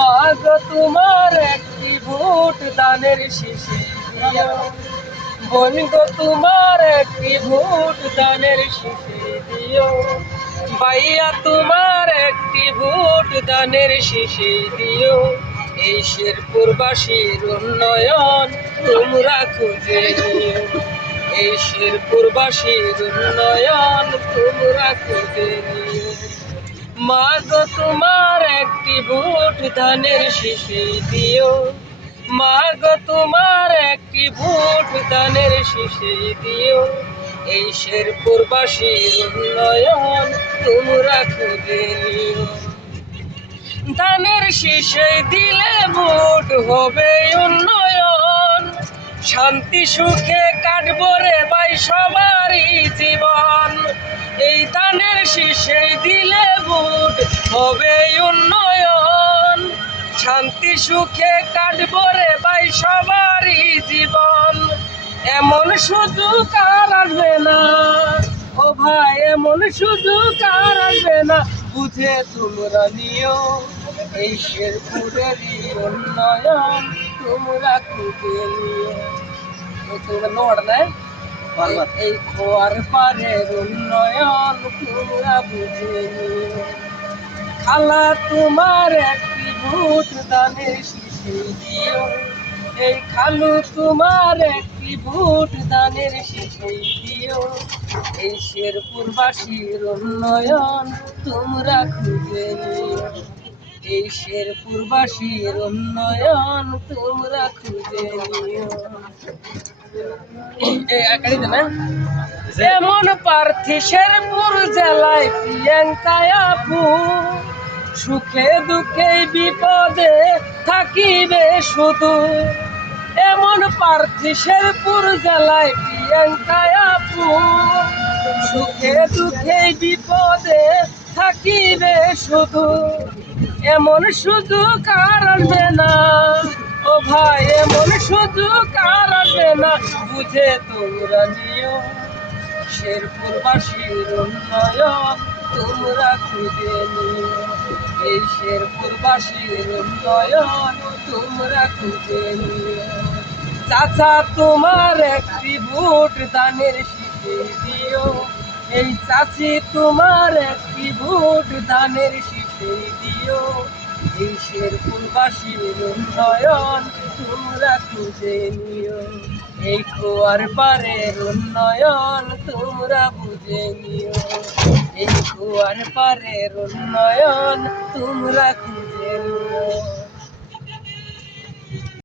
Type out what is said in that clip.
মা গো তোমার একটি ভোট দানের শেষে দিও, বোন গো তোমার একটি ভোট দানের শেষে দিও, ভাইয়া তোমার একটি ভোট দানের শেষে দিও। এই শেরপুরবাসীর উন্নয়ন তোমরা খুঁজে নিও, এই শেরপুরবাসীর উন্নয়ন তোমরা খুঁজে নিও। মা গো তোমার একটি ভোট দানের শেষে দিও, মা গো তোমার একটি ভোট দানের শেষে দিও। এই শেরপুরবাসীর উন্নয়ন তোমরা খুঁজে নিও। ধানের শীষে দিলে ভোট হবে উন্নয়ন, শান্তি সুখে কাটবো রে ভাই সবারই জীবন। এই ধানের শীষে দিলে ভোট হবে উন্নয়ন, শান্তি সুখে কাটবো রে ভাই সবারই জীবন। এমন সুযোগ আর আসবে না ও ভাই, এমন সুযোগ আর আসবে না, বুঝে তোমরা নিও। এই শেরপুরেরই উন্নয়ন তোমরা খুঁজে নিও। তোমরা নোট নেয় এই খোয়ার পারের উন্নয়ন তোমরা বুঝে নিও। খালা তোমার একটি ভোট দানের শীষে দিও, এই খালু তোমার একটি ভোট দানের শীষে দিও। এই শেরপুরবাসীর উন্নয়ন তোমরা খুঁজে নিও, এই শেরপুরবাসীর উন্নয়ন তোমরা খুঁজে নিও। যেমন প্রার্থী শেরপুর জেলায় প্রিয়াঙ্কা আপু, সুখে দুঃখে বিপদে থাকিবে শুধু। এমন প্রার্থী শেরপুর জেলায় প্রিয়াঙ্কা আপু, সুখে দুঃখে বিপদে থাকিবে শুধু। এমন সুযোগ আর আসবে না ও ভাই, এমন সুযোগ আর আসবে না, বুঝে তোমরা নিও। শেরপুরবাসীর উন্নয়ন তোমরা খুঁজে নিও, এই শেরপুরবাসীর উন্নয়ন তোমরা খুঁজে নিও। চাচা তোমার একটি ভোট দানের শীষে দিও, এই চাচি তোমার একটি ভোট দানের শীষে দিও। এই শেরপুরবাসীর উন্নয়ন তোমরা খুঁজে নিও, এই খোয়ার পারের উন্নয়ন তোমরা বুঝে নিও, এই খোয়ার পারের উন্নয়ন তোমরা